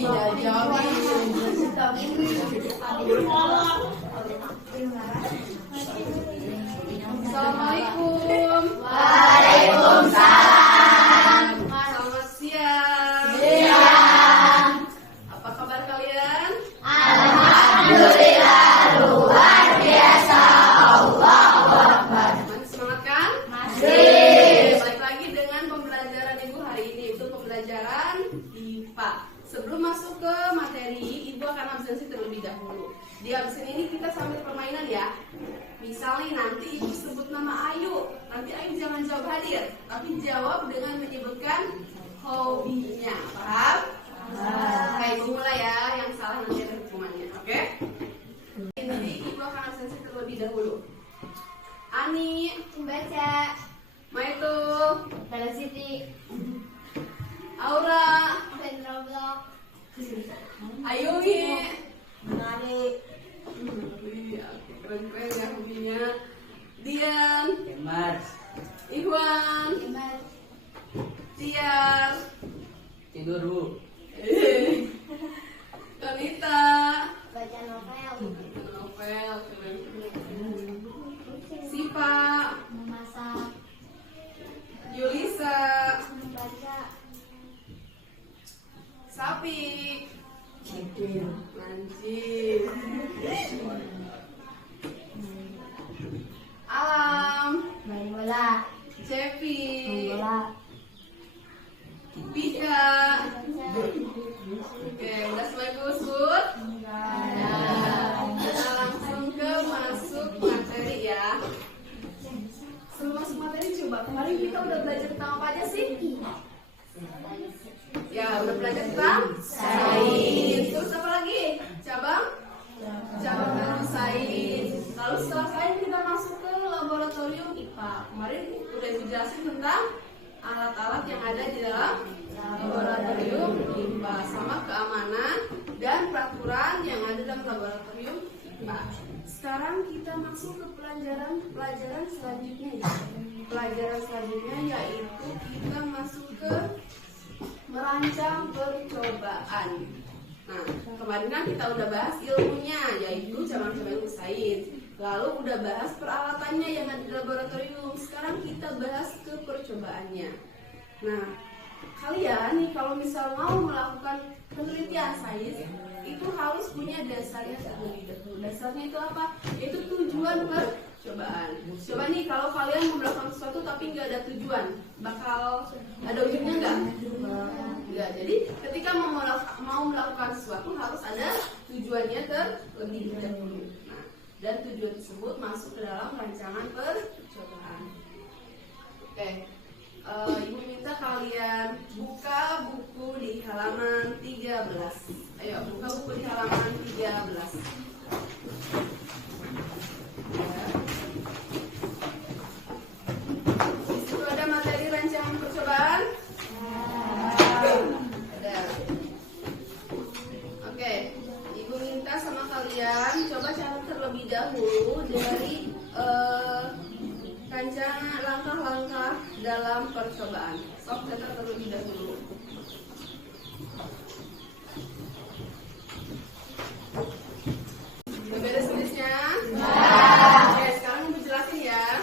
Assalamualaikum. Waalaikumsalam. Selamat siang. Siang. Apa kabar kalian? Alhamdulillah luar biasa. Allahu Akbar. Masih semangat kan? Masih. Balik lagi dengan pembelajaran Ibu hari ini, itu pembelajaran IPA. Sebelum masuk ke materi, Ibu akan absensi terlebih dahulu. Di absen ini kita sambil permainan ya. Misalnya nanti Ibu sebut nama Ayu, nanti Ayu jangan jawab hadir, tapi jawab dengan menyebutkan hobinya. Paham? Oke, Ibu mulai ya. Yang salah nanti ada hukumannya. Oke? Jadi Ibu akan absensi terlebih dahulu. Ani, Membaca. Maito, Bala Siti. Aura, Roblox. Ayumi. Menari. Iya, keren-keren ya hobinya. Dian, Kemas, Iwan, Gemas. Tiar, tidur. Kanita, Baca novel. novel, keren-keren. Sipa, Memasak. Yulisa, Membaca. Sapi, Cipil. Manci, Alam, Main bola. Cepi, Bola. Pika. Oke, udah selesai Gus? Kita langsung ke masuk materi ya. Sebelum masuk materi coba kemarin kita udah belajar tentang apa aja sih? Ya, udah belajar tentang sains. Terus apa lagi? Cabang baru sains. Lalu setelah sains kita masuk ke laboratorium IPA. Kemarin udah dijelasin tentang alat-alat yang ada di dalam laboratorium IPA sama keamanan dan peraturan yang ada dalam laboratorium IPA. Sekarang kita masuk ke pelajaran selanjutnya ya. Pelajaran selanjutnya yaitu kita masuk ke merancang percobaan. Nah, kemarin kan kita udah bahas ilmunya, yaitu cabang-cabang ilmu sains. Lalu udah bahas peralatannya yang ada di laboratorium. Sekarang kita bahas ke percobaannya. Nah, kalian nih kalau misal mau melakukan penelitian sains, itu harus punya dasarnya terlebih dahulu. Dasarnya itu apa? Itu tujuan percobaan. Coba nih kalau kalian mau melakukan sesuatu tapi nggak ada tujuan, bakal ada ujungnya nggak? Nggak. Jadi ketika mau melakukan sesuatu harus ada tujuannya terlebih dahulu. Nah, dan tujuan tersebut masuk ke dalam rancangan percobaan. Oke. Ibu minta kalian buka buku di halaman 13. Ayo, buka buku di halaman 13. Ya. Di situ ada materi rancangan percobaan. Ada. Oke, Ibu minta sama kalian coba catat terlebih dahulu dari rancangan langkah-langkah dalam percobaan. Sok catat terlebih dahulu. Udah beres tulisnya? Oke, sekarang Ibu jelasin ya.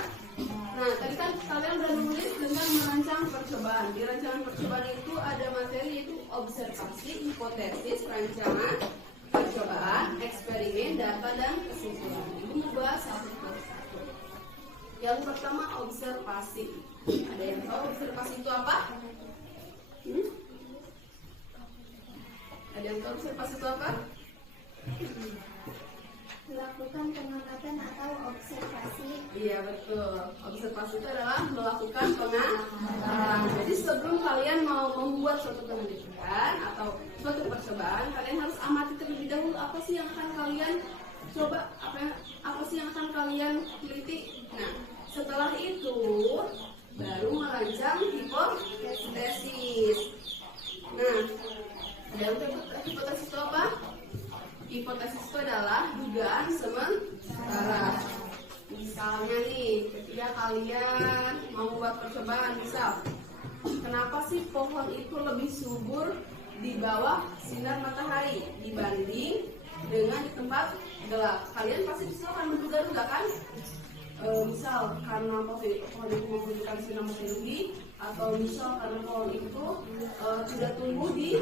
Nah, tadi kan kalian udah nulis dengan merancang percobaan. Di rancangan percobaan itu ada materi yaitu observasi, hipotesis, rancangan percobaan, eksperimen, data, dan kesimpulan. Ibu mau bahas satu persatu. Yang pertama observasi. Ada yang tahu observasi itu apa? Ada yang tahu observasi itu apa? Melakukan pengamatan atau observasi. Iya betul. Observasi itu adalah melakukan pengamatan. Jadi sebelum kalian mau membuat suatu penelitian atau suatu percobaan, kalian harus amati terlebih dahulu apa sih yang akan kalian coba, apa sih yang akan kalian teliti. Nah, setelah itu baru merancang hipotesis. Nah, hipotesis itu apa? Hipotesis itu adalah dugaan sementara. Misalnya nih, ketika kalian mau membuat percobaan, misal kenapa sih pohon itu lebih subur di bawah sinar matahari dibanding dengan di tempat gelap. Kalian pasti bisa kan menduga-duga kan? Misal karena pohon itu memberikan sinar matahari, atau misal karena pohon itu tidak tumbuh di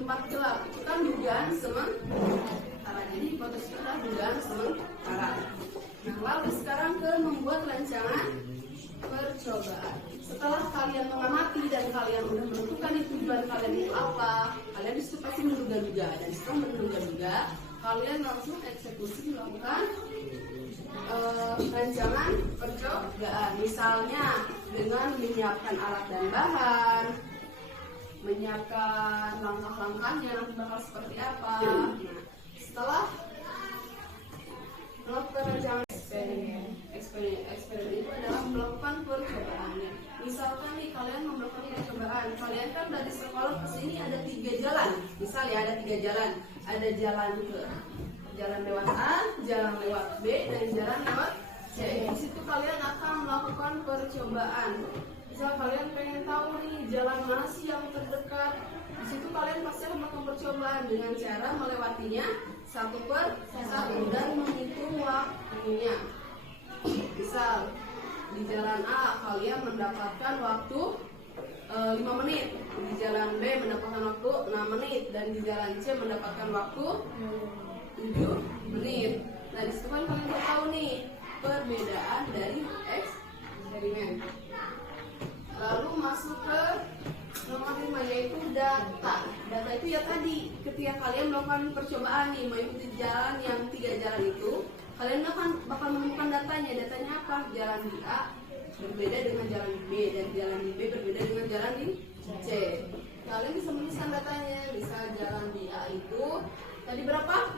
tempat gelap, itu kan dugaan sementara. Jadi hipotesis itu adalah dugaan sementara. Nah, lalu sekarang ke membuat rancangan percobaan. Setelah kalian mengamati dan kalian sudah menentukan tujuan kalian itu apa, kalian disitu pasti menduga-duga, dan setelah menduga-duga kalian langsung eksekusi melakukan rancangan percobaan. Misalnya dengan menyiapkan alat dan bahan, menyiapkan langkah-langkahnya nanti bakal seperti apa. Nah, setelah melakukan rancangan eksperimen itu adalah melakukan percobaannya. Misalkan nih kalian melakukan percobaan, kalian kan dari sekolah ke sini ada 3 jalan. Misal ya ada 3 jalan, ada jalan lewat A, jalan lewat B, dan jalan lewat C. Di situ kalian akan melakukan percobaan. Misal kalian pengen tahu nih jalan mana sih yang terdekat, di situ kalian pasti akan melakukan percobaan dengan cara melewatinya satu per satu dan menghitung waktunya. Misal di jalan A kalian mendapatkan waktu 5 menit, di jalan B mendapatkan waktu 6 menit, dan di jalan C mendapatkan waktu 7 menit. Nah, disitu kan kalian udah tahu nih perbedaan dari eksperimen. Lalu masuk ke nomor 5, yaitu data. Data itu ya tadi ketika kalian melakukan percobaan nih mengikuti jalan yang 3 jalan itu, kalian bakal menemukan datanya. Datanya apa? Jalan di A berbeda dengan jalan di B, dan jalan di B berbeda dengan jalan di C. Kalian bisa menuliskan datanya. Misal jalan di A itu tadi berapa?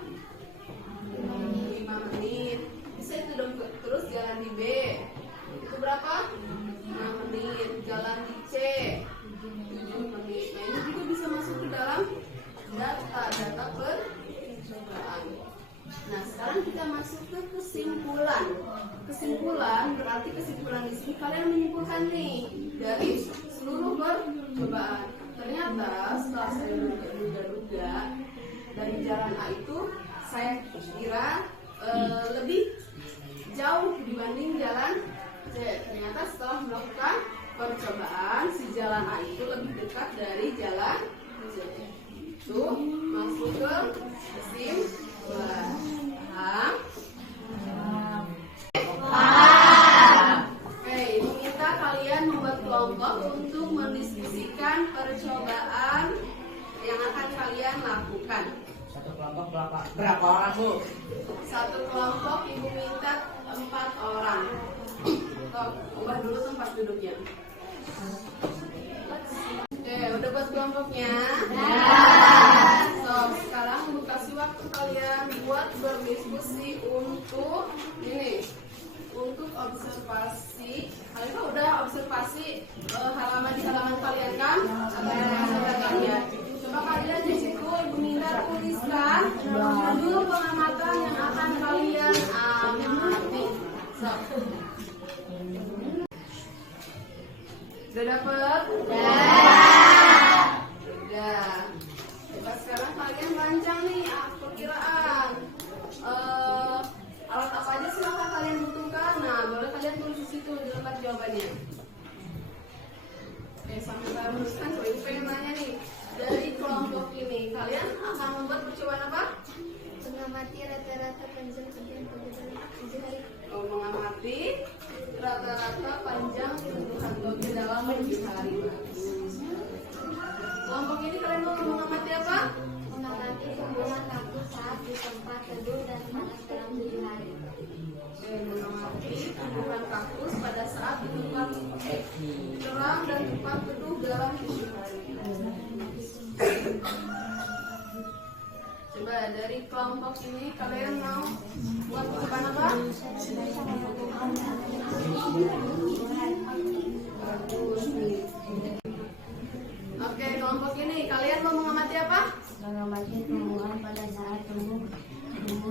5 menit. Bisa itu dong. Terus jalan di B itu berapa? 6 menit. Jalan di C 7 menit. Nah, ini juga bisa masuk ke dalam data percobaan. Nah, sekarang kita masuk ke kesimpulan. Kesimpulan berarti kesimpulan di sini kalian menyimpulkan nih dari seluruh percobaan. Ternyata setelah saya duga-duga dari jalan A itu saya kira lebih jauh dibanding jalan C. Ternyata setelah melakukan percobaan si jalan A itu lebih dekat dari jalan C. Itu masuk ke kesimpulan. Paham? Oke, minta kalian membuat kelompok untuk mendiskusikan percobaan yang akan kalian lakukan. Satu kelompok berapa orang, Bu? Satu kelompok ibu minta 4 orang. Ubah dulu tempat duduknya. Oke, udah buat kelompoknya? So, sekarang ibu kasih waktu kalian buat berdiskusi untuk ini, untuk observasi. Kalian kan udah observasi di halaman kalian kan? Kalian. Coba kalian di situ ibu minta tuliskan judul pengamatan yang akan kalian amati. So. Udah dapet? Udah. Coba sekarang kalian rancang nih perkiraan alat apa aja sih yang akan kalian butuhkan. Nah, boleh kalian tulis di situ di tempat jawabannya. Oke, sampai saya menuliskan, coba ibu pengen nanya nih, dari kelompok ini kalian akan membuat percobaan apa? Mengamati rata-rata panjang sehari. Mengamati rata-rata panjang tumbuhan toge dalam 7 hari. Kelompok ini kalian mau mengamati apa? Mengamati tumbuhan kaktus saat di tempat teduh dan panas dalam 7 hari. Mengamati tumbuhan kaktus pada saat di tempat terang dan tempat teduh dalam 7 hari. Coba dari kelompok ini kalian mau buat percobaan apa? Oke, kelompok ini kalian mau mengamati apa? Mengamati tumbuhan pada saat tumbuh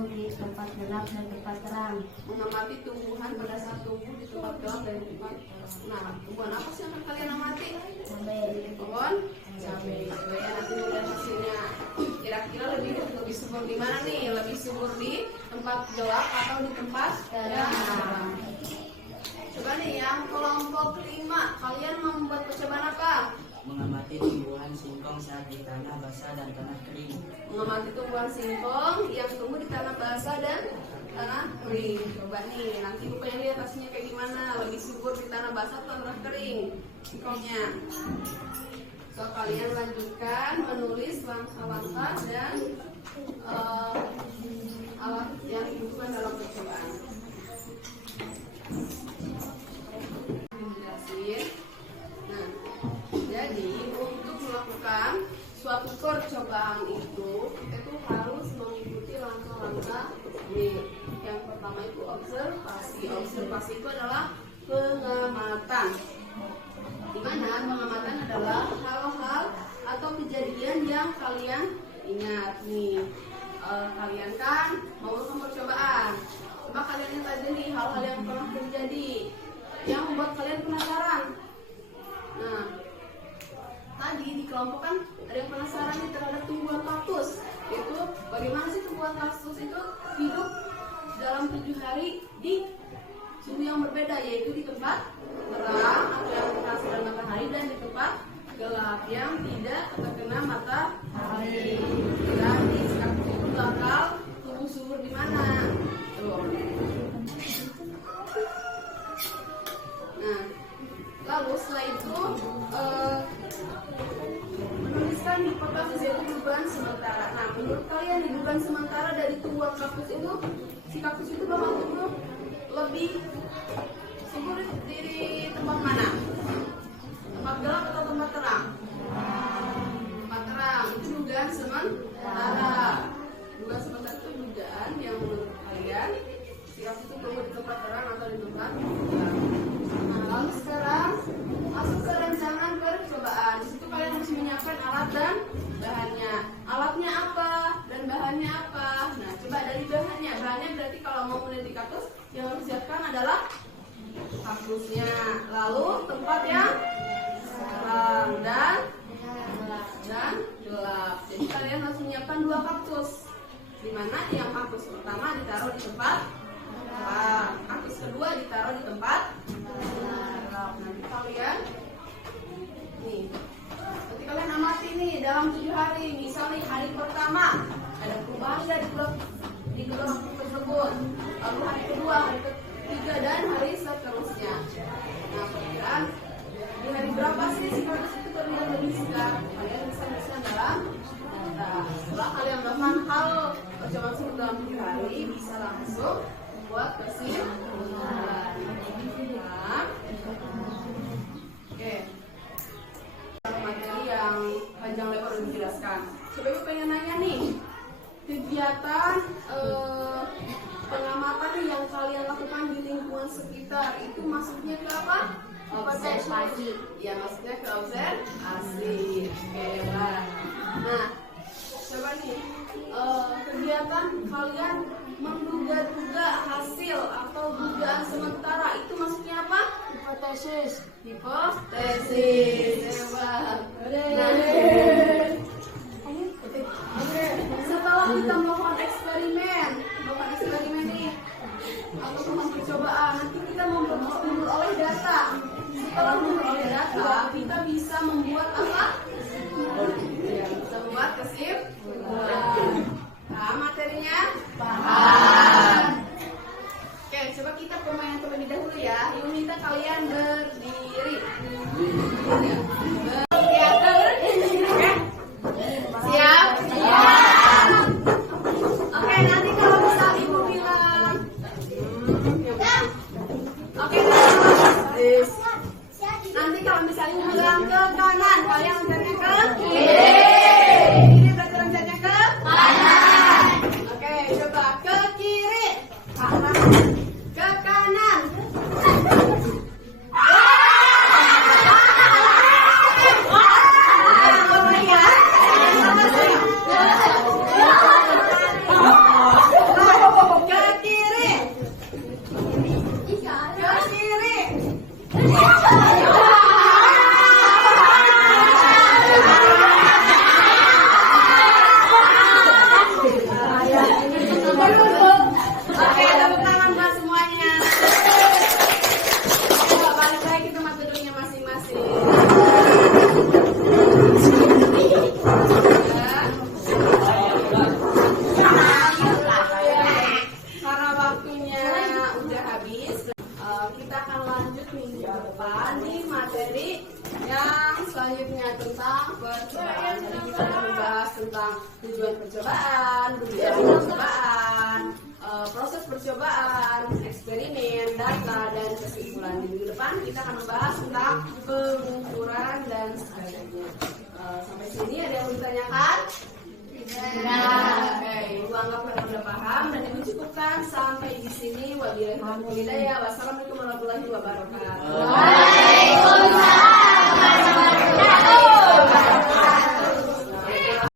di tempat gelap dan tempat terang. Mengamati tumbuhan pada saat tumbuh di tempat gelap dan tempat. Nah, tumbuhan apa sih yang akan kalian amati? Cabai. Pohon cabai. Coba ya nanti lihat hasilnya. Kira-kira lebih subur di mana nih? Lebih subur di tempat gelap atau di tempat terang? Coba nih yang kelompok 5, kalian membuat percobaan apa? Mengamati tumbuhan singkong saat di tanah basah dan tanah kering. Mengamati tumbuhan singkong yang tumbuh di tanah basah dan tanah kering. Coba nih, nanti bukunya lihat hasilnya kayak gimana. Lebih subur di tanah basah atau tanah kering singkongnya. So, kalian lanjutkan menulis langkah-langkah dan alat yang dibutuhkan dalam percobaan. Jelasin. Nah, jadi untuk melakukan suatu percobaan itu kita tuh harus mengikuti langkah-langkah ini. Yang pertama itu observasi. Observasi itu adalah pengamatan. Di mana pengamatan adalah hal-hal atau kejadian yang kalian ingat nih. Kalian kan mau melakukan percobaan. Coba kalian lihat aja nih hal-hal yang pernah terjadi yang membuat kalian penasaran. Nah, tadi di kelompok kan ada yang penasaran nih terhadap tumbuhan kaktus. Itu bagaimana sih tumbuhan kaktus itu hidup dalam 7 hari di suhu yang berbeda, yaitu di tempat terang atau yang terkena matahari dan di tempat gelap yang tidak terkena matahari. Dan di kaktus itu bakal tumbuh subur di mana? Tuh. Nah, lalu setelah itu menuliskan hipotesis yaitu dugaan sementara. Nah, menurut kalian di dugaan sementara dari tumbuhan kaktus itu, si kaktus itu bakal tumbuh lebih subur di tempat mana? Tempat gelap atau tempat terang? Tempat terang. Itu dugaan sementara. Dugaan sementara itu dugaan yang menurut kalian si kaktus itu tumbuh di tempat terang atau di tempat gelap. Nah, lalu sekarang masuk ke rancangan percobaan. Di situ kalian harus menyiapkan alat dan bahannya. Alatnya apa dan bahannya apa? Nah, coba dari bahannya. Bahannya berarti kalau mau meneliti kaktus yang harus siapkan adalah kaktusnya. Lalu tempat yang terang dan gelap. Jadi kalian harus menyiapkan 2 kaktus. Di mana yang kaktus pertama ditaruh di tempat terang, kaktus kedua ditaruh di tempat gelap. Nanti kalian amati nih dalam 7 hari. Misalnya hari pertama ada perubahan di kedua kaktus tersebut. Lalu hari kedua, hari ketiga dan hari seterusnya. Nah, perkiraan di hari berapa sih si kaktus itu terlihat lebih segar? Kalian bisa tuliskan dalam data. Setelah kalian melakukan hal percobaan tersebut dalam 7 hari, bisa langsung buat kesimpulan. Nah, oke. Materi yang panjang lebar udah dijelaskan. Coba ibu pengen nanya nih, kegiatan pengamatan yang kalian lakukan di lingkungan sekitar itu masuknya ke apa? Observasi. Ya, masuknya ke observasi. Oke, baik. Nah, coba nih kegiatan kalian menduga-duga hasil atau dugaan sementara itu masuknya apa? Hipotesis. Hebat. Setelah kita melakukan eksperimen nih atau melakukan percobaan, nanti kita memperoleh data. Setelah memperoleh data, kita bisa membuat apa? Ya, bisa membuat kesimpulan. Nah, materinya paham. Oke, coba kita permainan terlebih dahulu ya. Ibu minta kalian berdiri. Oke. Siap? Oke, nanti kalau misal ibu bilang oke, nanti kalau misalnya ibu bilang ke kanan, tentang tujuan percobaan, tujuan percobaan, proses percobaan, eksperimen, data, dan kesimpulan. Di minggu depan kita akan membahas tentang pengukuran dan sebagainya. Sampai sini ada yang mau ditanyakan? Oke, Ibu anggap kalian udah paham dan Ibu cukupkan sampai di sini. Wabillahi taufiq wal hidayah. Wassalamualaikum warahmatullahi wabarakatuh.